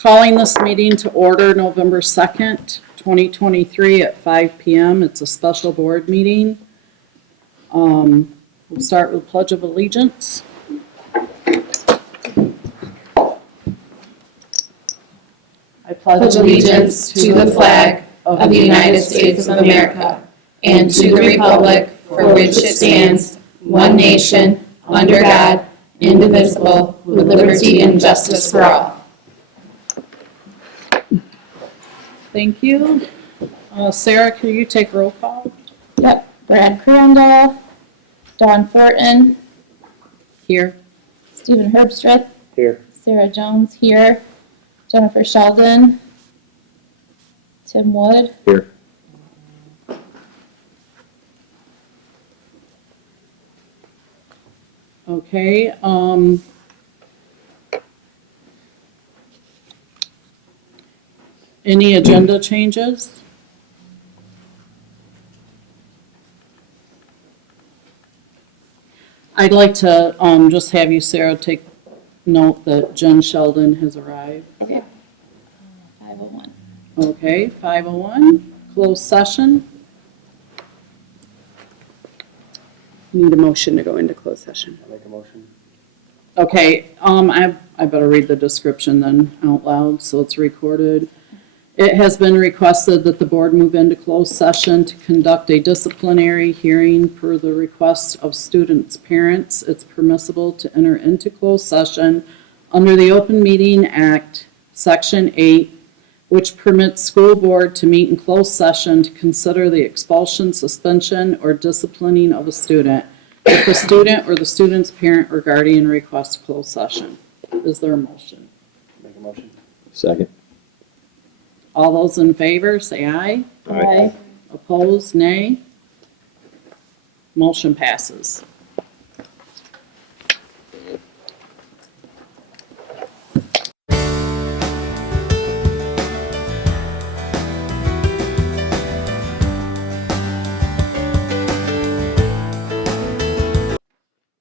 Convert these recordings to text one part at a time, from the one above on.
Calling this meeting to order November 2nd, 2023 at 5 p.m. It's a special board meeting. We'll start with Pledge of Allegiance. I pledge allegiance to the flag of the United States of America and to the republic for which it stands, one nation, under God, indivisible, with liberty and justice for all. Thank you. Sarah, can you take roll call? Yep. Brad Crandall, Dawn Fortin, Here. Stephen Herbstrith, Here. Sarah Jones here, Jennifer Sheldon, Tim Wood. Here. Okay. Any agenda changes? I'd like to just have you, Sarah, take note that Jen Sheldon has arrived. Okay. 501. Okay, 5:01, closed session. Need a motion to go into closed session. I'll make a motion. Okay, I better read the description then out loud, so it's recorded. It has been requested that the board move into closed session to conduct a disciplinary hearing per the request of students' parents. It's permissible to enter into closed session under the Open Meeting Act, Section 8, which permits school board to meet in closed session to consider the expulsion, suspension, or disciplining of a student if the student or the student's parent or guardian requests closed session. Is there a motion? Make a motion. Second. All those in favor, say aye. Aye. Opposed, nay. Motion passes.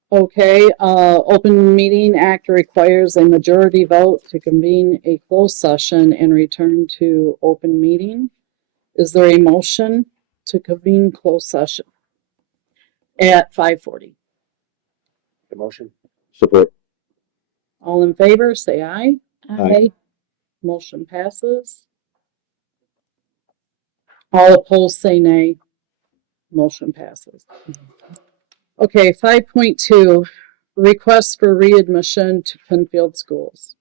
Okay, Open Meeting Act requires a majority vote to convene a closed session and return to open meeting. Is there a motion to convene closed session at 5:40? The motion. Support. All in favor, say aye. Aye. Motion passes. All opposed, say nay. Motion passes. Okay, 5.2, request for readmission to Pennfield schools.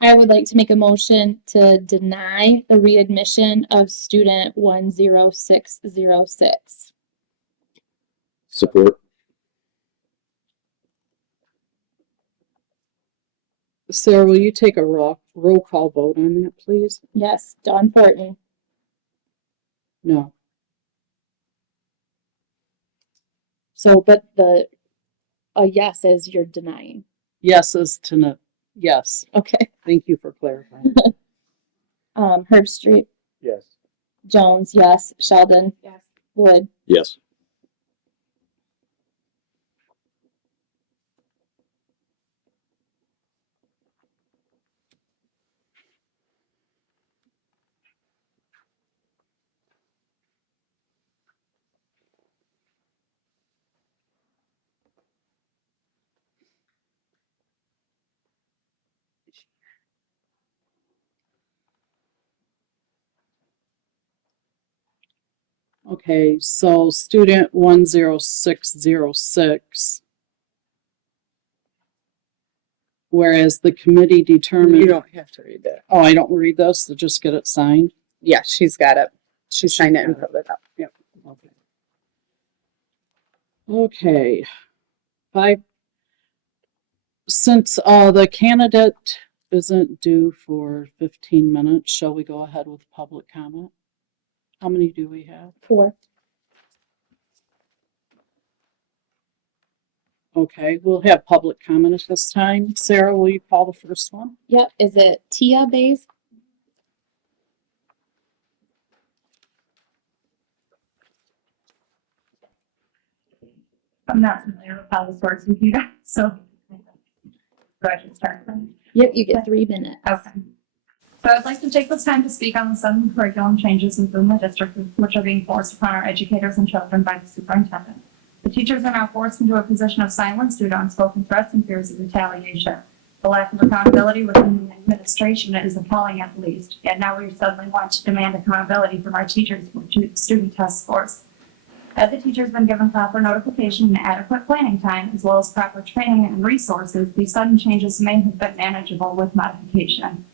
I would like to make a motion to deny the readmission of student 10606. Support. Sarah, will you take a roll call vote on that, please? Yes, Dawn Fortin. No. So, but a yes is you're denying. Yes is to no. Yes. Okay. Thank you for clarifying. Herbstreit, Yes. Jones, yes. Sheldon. Yes. Wood. Yes. Okay, so student 10606. Whereas the committee determined. You don't have to read that. Oh, I don't read this, so just get it signed? Yeah, she's got it. She signed it and filled it up. Yep. Okay. Okay. Since the candidate isn't due for 15 minutes, shall we go ahead with public comment? How many do we have? 4. Okay, we'll have public comment at this time. Sarah, will you call the first one? Yep. Is it Tia Bays? I'm not familiar with how this works with you guys, so Do I should start then? Yep, you get 3 minutes. Okay. So I'd like to take this time to speak on the sudden curriculum changes within the district which are being forced upon our educators and children by the superintendent. The teachers are now forced into a position of silence due to unspoken threats and fears of retaliation. The lack of accountability within the administration is appalling at least, yet now we suddenly want to demand accountability from our teachers for student test scores. Had the teachers been given proper notification and adequate planning time, as well as proper training and resources, these sudden changes may have been manageable with modification.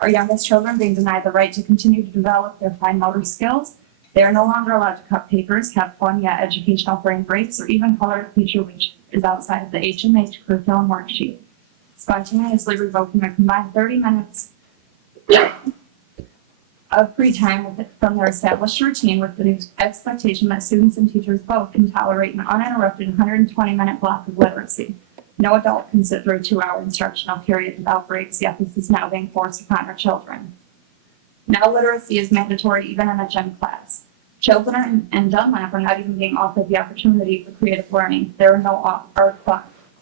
Our youngest children being denied the right to continue to develop their fine motor skills. They are no longer allowed to cut papers, have fun yet educational brain breaks, or even color a feature which is outside of the HMH curriculum worksheet. Spontaneously revoking a combined 30 minutes of free time from their established routine with the expectation that students and teachers both can tolerate an uninterrupted 120-minute block of literacy. No adult can sit through a 2-hour instructional period without breaks, yet this is now being forced upon our children. Now literacy is mandatory even in a gym class. Children and Dunlap are not even being offered the opportunity for creative learning. There are no art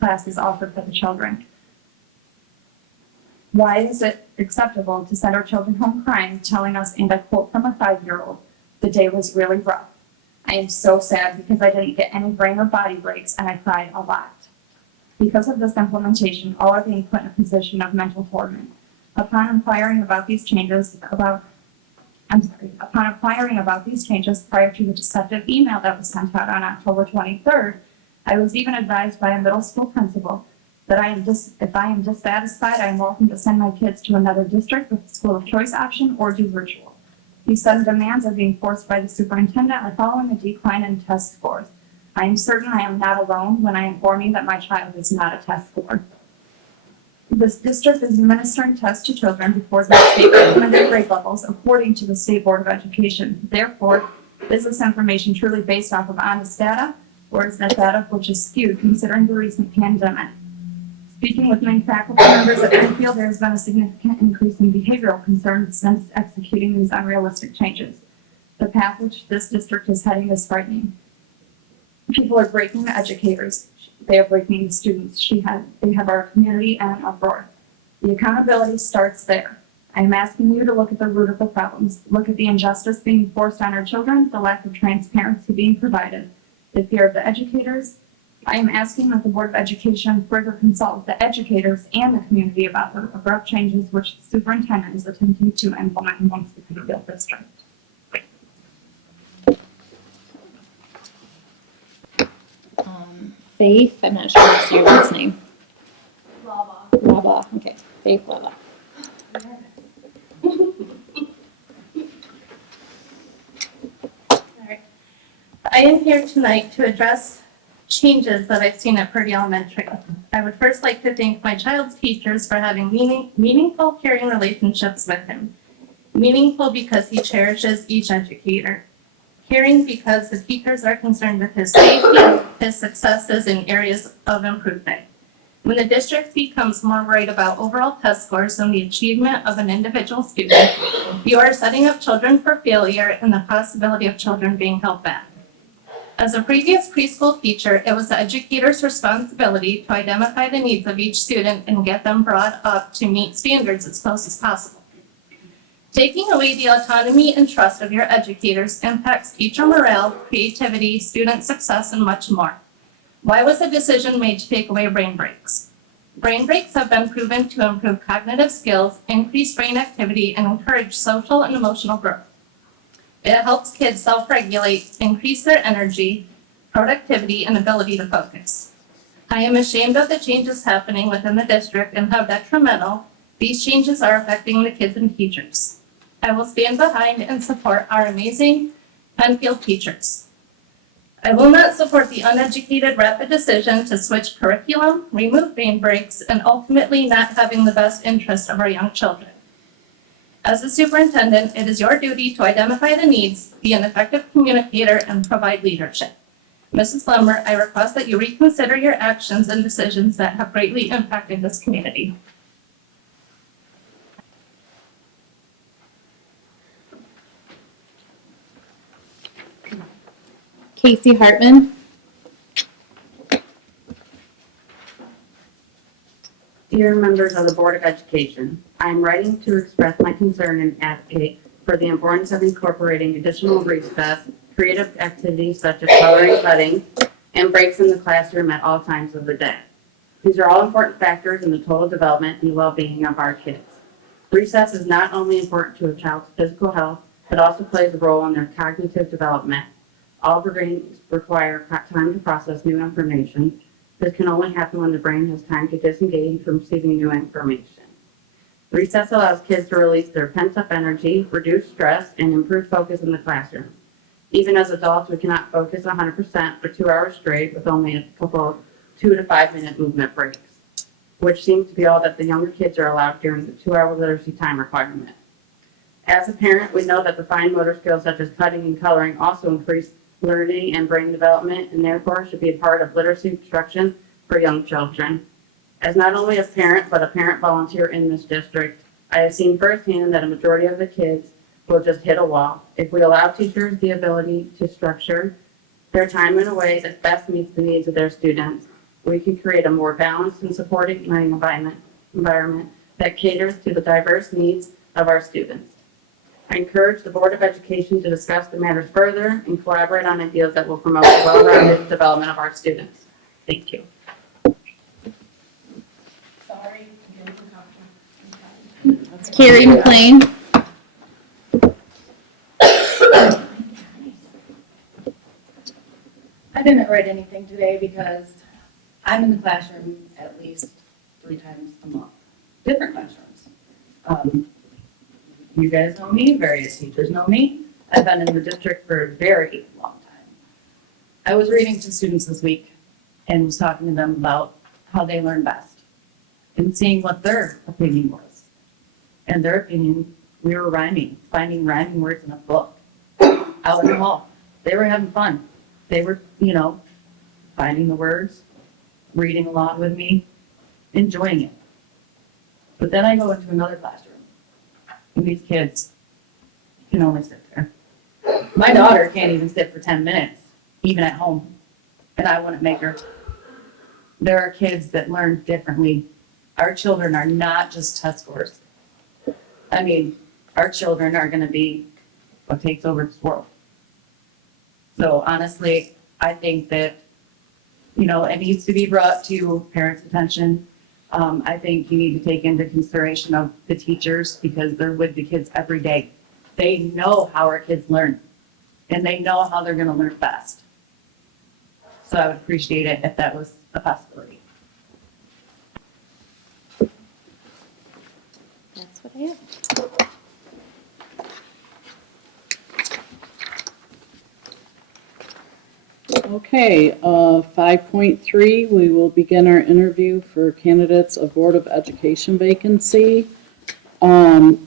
classes offered for the children. Why is it acceptable to send our children home crying, telling us, and I quote from a 5-year-old, "The day was really rough. I am so sad because I didn't get any brain or body breaks and I cried a lot." Because of this implementation, all are being put in a position of mental torment. Upon inquiring about these changes prior to the deceptive email that was sent out on October 23rd, I was even advised by a middle school principal that if I am dissatisfied, I am welcome to send my kids to another district with a school of choice option or do virtual. These sudden demands are being forced by the superintendent are following a decline in test scores. I am certain I am not alone when I inform you that my child is not a test scorer. This district is administering tests to children before the state recommended grade levels according to the State Board of Education. Therefore, is this information truly based off of honest data, or is that data which is skewed considering the recent pandemic? Speaking with many faculty members at Pennfield, there has been a significant increase in behavioral concerns since executing these unrealistic changes. The path which this district is heading is frightening. People are breaking the educators. They are breaking the students. They have our community in an uproar. The accountability starts there. I am asking you to look at the root of the problems. Look at the injustice being forced on our children, the lack of transparency being provided, the fear of the educators. I am asking that the Board of Education further consult with the educators and the community about the abrupt changes which the superintendent is attempting to implement amongst the Pennfield district. Faith, I'm not sure what's your last name. Lava, okay, Faith Lava. I am here tonight to address changes that I've seen at Purdy Elementary. I would first like to thank my child's teachers for having meaningful, caring relationships with him. Meaningful because he cherishes each educator. Caring because the teachers are concerned with his safety, his successes, and areas of improvement. When the district becomes more worried about overall test scores than the achievement of an individual student, you are setting up children for failure and the possibility of children being held back. As a previous preschool teacher, it was the educator's responsibility to identify the needs of each student and get them brought up to meet standards as close as possible. Taking away the autonomy and trust of your educators impacts teacher morale, creativity, student success, and much more. Why was the decision made to take away brain breaks? Brain breaks have been proven to improve cognitive skills, increase brain activity, and encourage social and emotional growth. It helps kids self-regulate, increase their energy, productivity, and ability to focus. I am ashamed of the changes happening within the district and how detrimental these changes are affecting the kids and teachers. I will stand behind and support our amazing Pennfield teachers. I will not support the uneducated rapid decision to switch curriculum, remove brain breaks, and ultimately not having the best interest of our young children. As a superintendent, it is your duty to identify the needs, be an effective communicator, and provide leadership. Mrs. Lummer, I request that you reconsider your actions and decisions that have greatly impacted this community. Casey Hartman. The dear members of the Board of Education, I am writing to express my concern and advocate for the importance of incorporating additional recess, creative activities such as coloring, cutting, and breaks in the classroom at all times of the day. These are all important factors in the total development and well-being of our kids. Recess is not only important to a child's physical health, but also plays a role in their cognitive development. All brains require time to process new information. This can only happen when the brain has time to disengage from receiving new information. Recess allows kids to release their pent-up energy, reduce stress, and improve focus in the classroom. Even as adults, we cannot focus 100% for 2 hours straight with only a couple of 2 to 5 minute movement breaks, which seems to be all that the younger kids are allowed during the 2-hour literacy time requirement. As a parent, we know that the fine motor skills such as cutting and coloring also increase learning and brain development, and therefore should be a part of literacy instruction for young children. As not only a parent, but a parent volunteer in this district, I have seen firsthand that a majority of the kids will just hit a wall. If we allow teachers the ability to structure their time in a way that best meets the needs of their students, we can create a more balanced and supporting learning environment that caters to the diverse needs of our students. I encourage the Board of Education to discuss the matters further and collaborate on ideas that will promote the well-rounded development of our students. Thank you. Carrie McLean. I didn't write anything today because I'm in the classroom at least 3 times a month, different classrooms. You guys know me, various teachers know me. I've been in the district for a very long time. I was reading to students this week and was talking to them about how they learn best and seeing what their opinion was. And their opinion, we were finding rhyming words in a book out in the hall. They were having fun. They were, finding the words, reading along with me, enjoying it. But then I go into another classroom, and these kids can only sit there. My daughter can't even sit for 10 minutes, even at home, and I wouldn't make her. There are kids that learn differently. Our children are not just test scores. Our children are gonna be what takes over this world. So honestly, I think that, it needs to be brought to parents' attention. I think you need to take into consideration of the teachers because they're with the kids every day. They know how our kids learn and they know how they're gonna learn best. So I would appreciate it if that was a possibility. That's what I have. Okay, 5.3, we will begin our interview for candidates of Board of Education vacancy.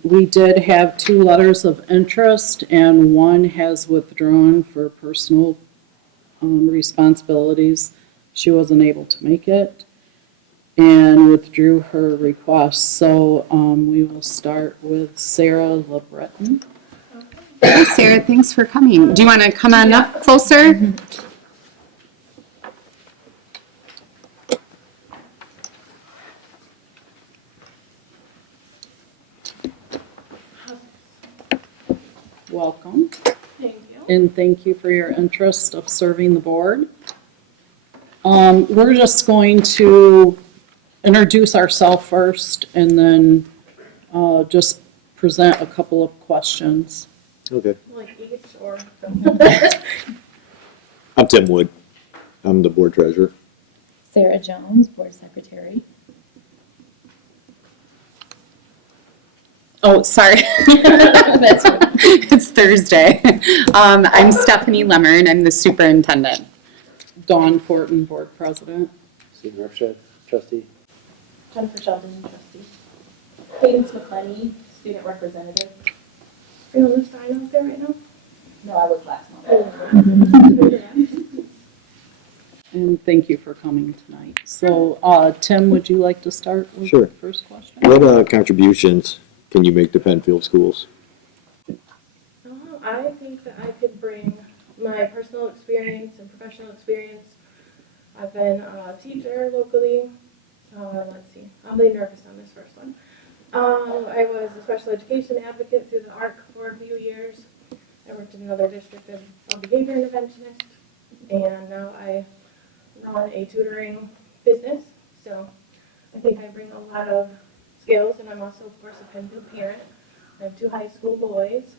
We did have 2 letters of interest and one has withdrawn for personal responsibilities. She wasn't able to make it and withdrew her request. So we will start with Sarah LeBreton. Hi, Sarah, thanks for coming. Do you want to come on up closer? Welcome. Thank you. And thank you for your interest of serving the board. We're just going to introduce ourselves first and then just present a couple of questions. Okay. Like each or? I'm Tim Wood. I'm the board treasurer. Sarah Jones, Board Secretary. Oh, sorry. That's right. It's Thursday. I'm Stephanie Lemmer and I'm the superintendent. Dawn Fortin, board president. Senior representative, trustee. Jennifer Sheldon, trustee. Cadence McClenny, student representative. Are you on the sign out there right now? No, I was last month. And thank you for coming tonight. So Tim, would you like to start with Sure. the first question? What contributions can you make to Pennfield schools? I think that I could bring my personal experience and professional experience. I've been a teacher locally Let's see, I'll be nervous on this first one. I was a special education advocate through the ARC for a few years. I worked in another district as a behavior interventionist, and now I run a tutoring business. So I think I bring a lot of skills, and I'm also, of course, a Pennfield parent. I have 2 high school boys,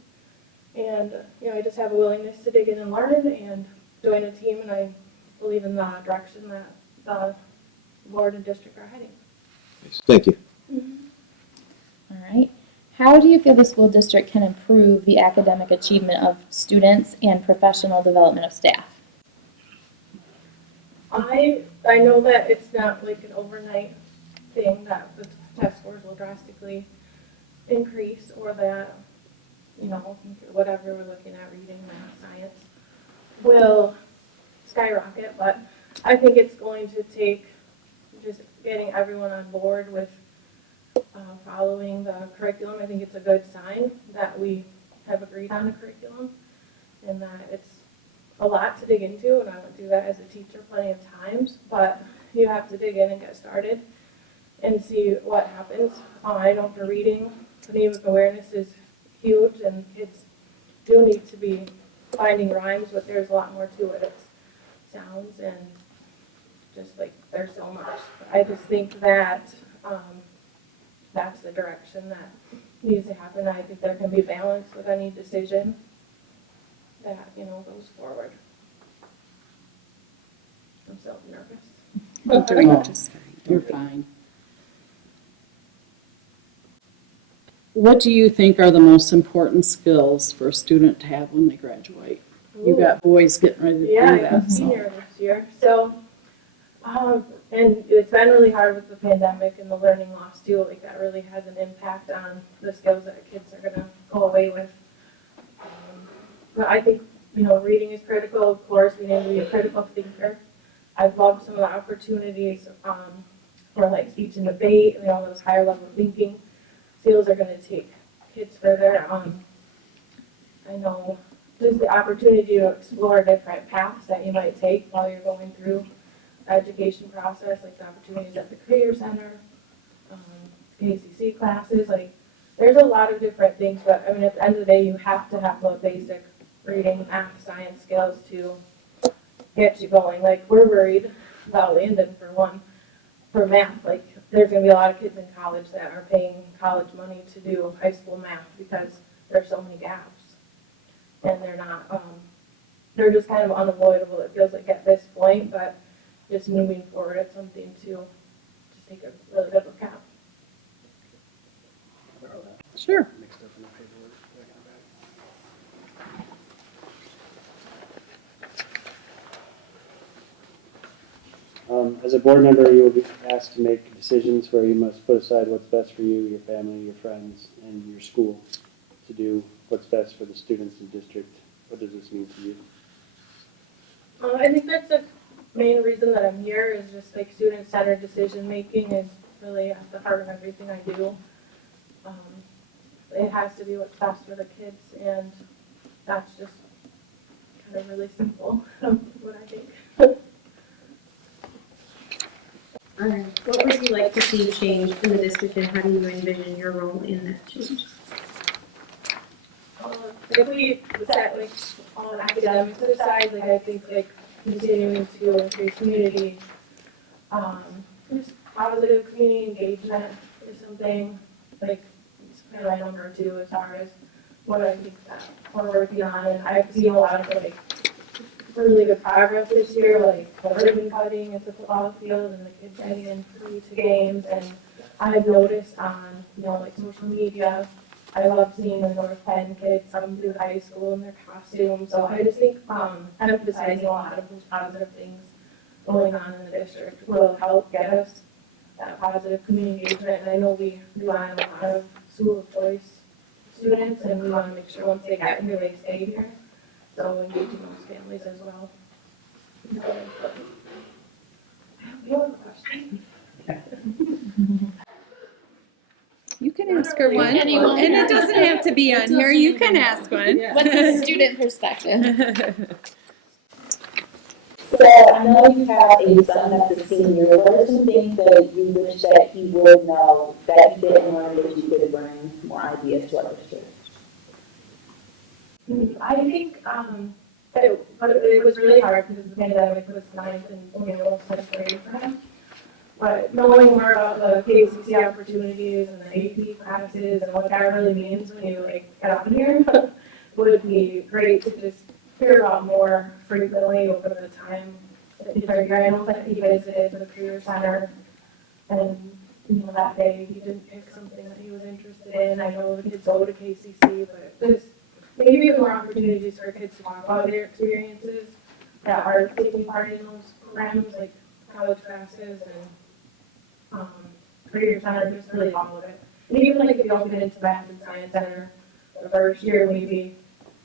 and I just have a willingness to dig in and learn and join a team, and I believe in the direction that the board and district are heading. Thank you. All right. How do you feel the school district can improve the academic achievement of students and professional development of staff? I know that it's not like an overnight thing that the test scores will drastically increase, or that, whatever we're looking at, reading, math, science, will skyrocket, but I think it's going to take just getting everyone on board with following the curriculum. I think it's a good sign that we have agreed on a curriculum, and that it's a lot to dig into, and I went through that as a teacher plenty of times, but you have to dig in and get started and see what happens. I know for reading, phonemic awareness is huge, and kids do need to be finding rhymes, but there's a lot more to it. It's sounds, and just like there's so much. I just think that that's the direction that needs to happen. I think there can be balance with any decision that goes forward. I'm so nervous. You're fine. What do you think are the most important skills for a student to have when they graduate? You got boys getting ready to do Yeah, that. I'm a senior this year. So, and it's been really hard with the pandemic and the learning loss too. Like that really has an impact on the skills that kids are gonna go away with. But I think, reading is critical, of course, being able to be a critical thinker. I've loved some of the opportunities for like speech and debate, those higher level thinking skills are gonna take kids further. I know just the opportunity to explore different paths that you might take while you're going through the education process, like the opportunities at the Career Center, KCC classes, like there's a lot of different things, but I mean, at the end of the day, you have to have the basic reading, math, science skills to get you going. Like we're worried about Landon for math. Like there's gonna be a lot of kids in college that are paying college money to do high school math because there's so many gaps. And they're not, they're just kind of unavoidable, it feels like at this point, but just moving forward, it's something to take a really good look at. Sure. As a board member, you will be asked to make decisions where you must put aside what's best for you, your family, your friends, and your school to do what's best for the students in the district. What does this mean to you? I think that's the main reason that I'm here, is just like student-centered decision-making is really at the heart of everything I do. It has to be what's best for the kids, and that's just kind of really simple, what I think. What would you like to see change in the district, and how do you envision your role in that change? If we set like on academics aside, like I think like continuing to increase community, just positive community engagement is something like it's kind of my number 2 as far as what I think that we're working on. And I've seen a lot of like really good progress this year, like the ribbon cutting at the football field and the kids getting in free to games. And I've noticed on like social media, I love seeing the North Penn kids come through high school in their costumes. So I just think emphasizing a lot of those positive things going on in the district will help get us that positive community engagement. And I know we rely on a lot of school of choice students, and we want to make sure once they get here, they stay here. So engaging those families as well. You have a question? You can ask her one, Anyone. and it doesn't have to be on here. You can ask one. What's a student perspective? So I know you have a son that's a senior. What are some things that you wish that he would know that you didn't learn that you could bring more ideas to our district? I think, but it was really hard because the pandemic was ninth and almost 10th grade for him. But knowing more about the KCC opportunities and the AP classes and what that really means when you get out here would be great to just hear about more frequently over the time that he's right here. I know that he visited the Career Center and that day he didn't pick something that he was interested in. I know the kids go to KCC, but just maybe more opportunities for kids to talk about their experiences that are taking part in those programs like college classes and Career Center, just really all of it. And even if you don't get into Math and Science Center the first year, maybe,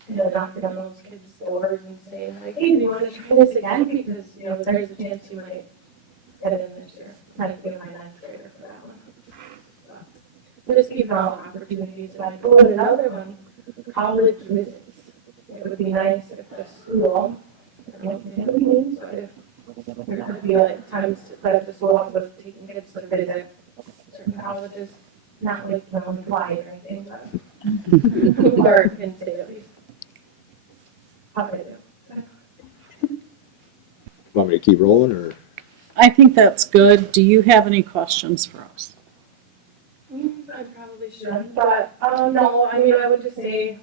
knocking on those kids' doors and saying like, hey, do you want to try this again? Because, there's a chance you might get it in this year. Kind of being my ninth grader for that one. But just keep all the opportunities. And another one, college visits. It would be nice if the school, I don't think it means, but if there could be times that the school was taking kids to visit certain colleges, not on fly or anything, but or in state at least. How could I do? Want me to keep rolling, or? I think that's good. Do you have any questions for us? I probably shouldn't, but no, I would just say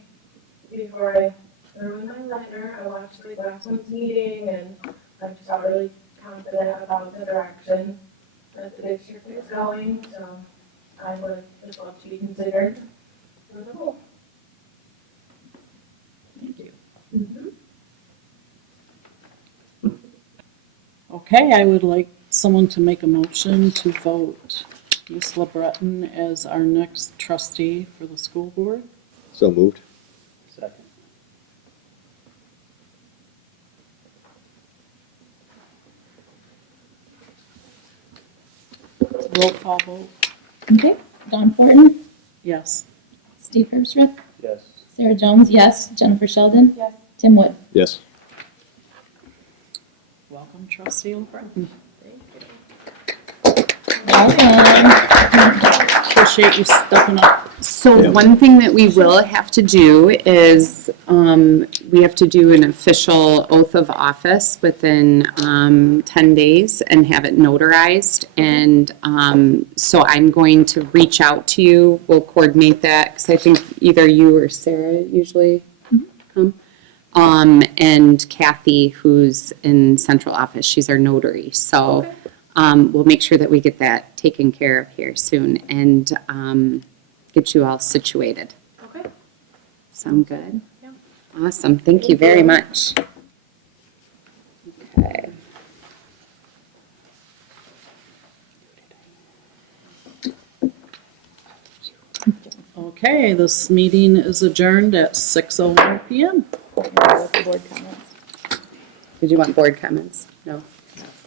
before I threw in my letter, I watched last month's meeting and I just got really confident about the direction that the district is going, so I would just love to be considered for the role. Thank you. Mm-hmm. Okay, I would like someone to make a motion to vote Ms. LeBreton as our next trustee for the school board. So moved. Second. Roll call vote, Okay, Dawn Fortin, yes. Steve Herbstrip, Yes. Sarah Jones, yes. Jennifer Sheldon, Yes. Tim Wood. Yes. Welcome, trustee LeBreton. Welcome. Appreciate you stepping up. So one thing that we will have to do is, we have to do an official oath of office within 10 days and have it notarized. And so I'm going to reach out to you. We'll coordinate that because I think either you or Sarah usually come. And Kathy, who's in central office, she's our notary. So we'll make sure that we get that taken care of here soon and get you all situated. Okay. Sound good? Yeah. Awesome. Thank you very much. Okay. Okay, this meeting is adjourned at 6:01 PM. Board comments. Did you want board comments? No?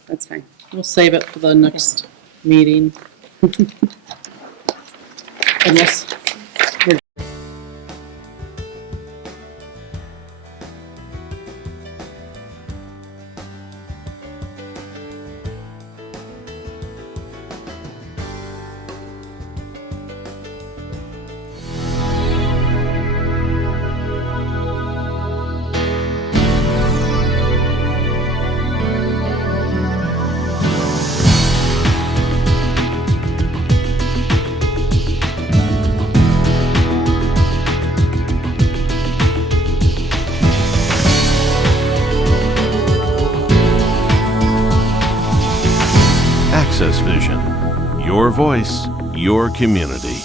That's fine. We'll save it for the next meeting. Unless, Access Vision. Your voice, your community.